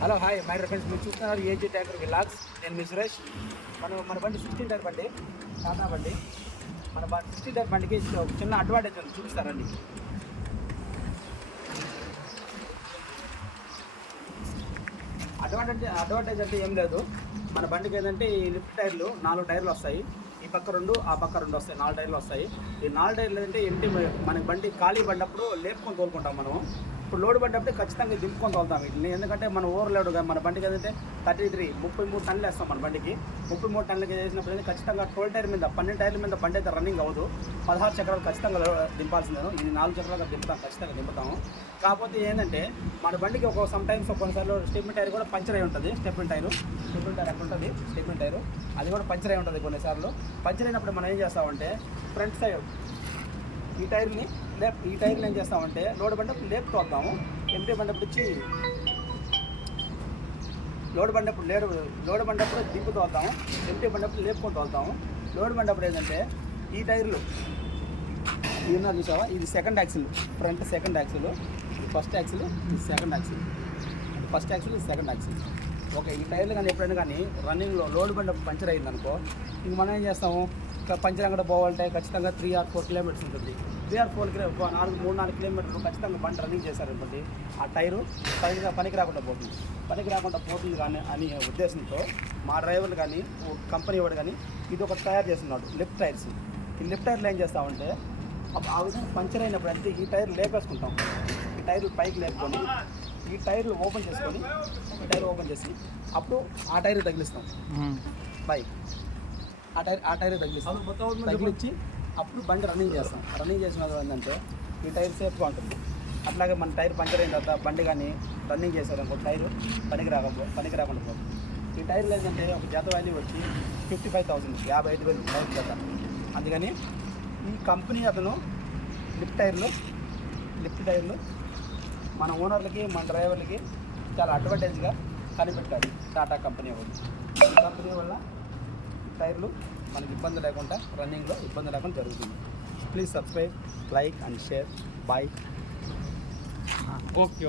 Hello hi. My friends మీరు చూస్తున్నారు AG tanker vlogs నేను మీ సురేష్. మనం మన బండి సిక్స్టీన్ టైర్ బండి టాటా బండి. మన సిక్స్టీన్ టైర్ బండికి చిన్న అడ్వాంటేజ్ ఉంది. చూపిస్తారండి. అడ్వాంటేజ్ అడ్వాంటేజ్ అంటే ఏం లేదు. మన బండికి ఏంటంటే ఈ లిఫ్ట్ టైర్లు నాలుగు టైర్లు వస్తాయి. ఈ పక్క రెండు ఆ పక్క రెండు వస్తాయి. నాలుగు టైర్లు వస్తాయి. ఈ నాలుగు టైర్లు ఏంటంటే ఇంటి మన బండి ఖాళీ పడినప్పుడు లేపుకొని తోలుకుంటాం మనం ఇప్పుడు లోడ్ పడ్డప్పుడు ఖచ్చితంగా దింపుకొని తోలుతాం వీటిని. ఎందుకంటే మన ఓవర్ లోడ్ మన బండికి ఏదంటే థర్టీ త్రీ ముప్పై మూడు టన్నులు వేస్తాం మన బండికి. ముప్పై మూడు టన్నులకి వేసినప్పుడు ఖచ్చితంగా ట్వెల్వ్ టైర్ మీద పన్నెండు టైర్ల మీద బండి అయితే రన్నింగ్ అవ్వదు. పదహారు చక్రాలు ఖచ్చితంగా లో- ఇది నాలుగు చక్రాలు దింపుతాం ఖచ్చితంగా దింపుతాము. కాకపోతే ఏంటంటే మన బండికి ఒక సమ్ టైమ్స్ కొన్నిసార్లు స్టెప్పిన్ టైర్ కూడా పంచర్ అయి ఉంటుంది. స్టెప్పిన్ టైర్ స్టెప్పిన్ టైర్ ఎక్కడ ఉంటుంది? Stepney tyre. అది కూడా పంచర్ అయి ఉంటుంది కొన్నిసార్లు. పంచర్ అయినప్పుడు మనం ఏం చేస్తామంటే ఫ్రంట్ సైడ్ ఈ టైర్ని లేప్ ఈ టైర్ని ఏం చేస్తామంటే లోడ్ బండప్పుడు లేపుతూ వద్దాము ఎంటీ బండప్పుడు వచ్చి లోడ్ బండప్పుడు లేడు లోడ్ బండప్పుడు దింపుతూ వద్దాము ఎంటీ బండప్పుడు లేపుకుంటూ వద్దాము లోడ్ బండప్పుడు ఏంటంటే ఈ టైర్లు ఇది చూసావా? ఇది second axle front second axle ఇది ఫస్ట్ యాక్సిల్ ఇది సెకండ్ యాక్సిల్. ఫస్ట్ యాక్సిల్ ఇది సెకండ్ యాక్సిల్. ఓకే ఈ టైర్లు కానీ ఎప్పుడైనా కానీ రన్నింగ్లో లోడ్ బండి పంచర్ అయిందనుకో ఇంక మనం ఏం చేస్తాము? ఇక పంచర్ అంగడ పోవాలంటే ఖచ్చితంగా త్రీ ఆర్ ఫోర్ కిలోమీటర్స్ ఉంటుంది. త్రీ ఆర్ ఫోర్ కిలో నాలుగు మూడు నాలుగు కిలోమీటర్లు ఖచ్చితంగా బండి రన్నింగ్ చేశారనుకోండి ఆ టైరు పనికి పనికి రాకుండా పోతుంది. పనికి రాకుండా పోతుంది కానీ అని ఉద్దేశంతో మా డ్రైవర్లు కానీ కంపెనీ వాడు కానీ ఇది ఒకటి తయారు చేస్తున్నాడు లిఫ్ట్ టైర్స్. ఈ లిఫ్ట్ టైర్లు ఏం చేస్తామంటే ఆ విధంగా పంచర్ అయినప్పుడు అంటే ఈ టైర్ లేపేసుకుంటాం. ఈ టైర్లు పైకి లేపుకొని ఈ టైర్లు ఓపెన్ చేసుకొని ఈ టైర్ ఓపెన్ చేసి అప్పుడు ఆ టైర్ తగిలిస్తాం. బైక్. ఆ టైర్ ఆ టైర్ తగిలిస్తాం. తగిలిచ్చి అప్పుడు బండి రన్నింగ్ చేస్తాం. రన్నింగ్ చేసిన తర్వాత ఏంటంటే ఈ టైర్ సేఫ్గా ఉంటుంది. అట్లాగే మన టైర్ పంచర్ అయిన తర్వాత బండి కానీ రన్నింగ్ చేశారనుకో టైర్ పనికి రాకపో పనికి రాకుండా పోతుంది ఈ టైర్లు ఏంటంటే ఒక జత వాల్యూ వచ్చి ఫిఫ్టీ ఫైవ్ థౌసండ్ యాభై ఐదు వేలు టైర్ జత. అందుకని ఈ కంపెనీ అతను లిఫ్ట్ టైర్లు లిఫ్ట్ టైర్లు మన ఓనర్లకి మన డ్రైవర్లకి చాలా అడ్వాంటేజ్గా కనిపెట్టాడు టాటా కంపెనీ వాళ్ళు. కంపెనీ వల్ల టైర్లు మనకి ఇబ్బంది లేకుండా రన్నింగ్లో ఇబ్బంది లేకుండా జరుగుతుంది. Please subscribe like and share bye okay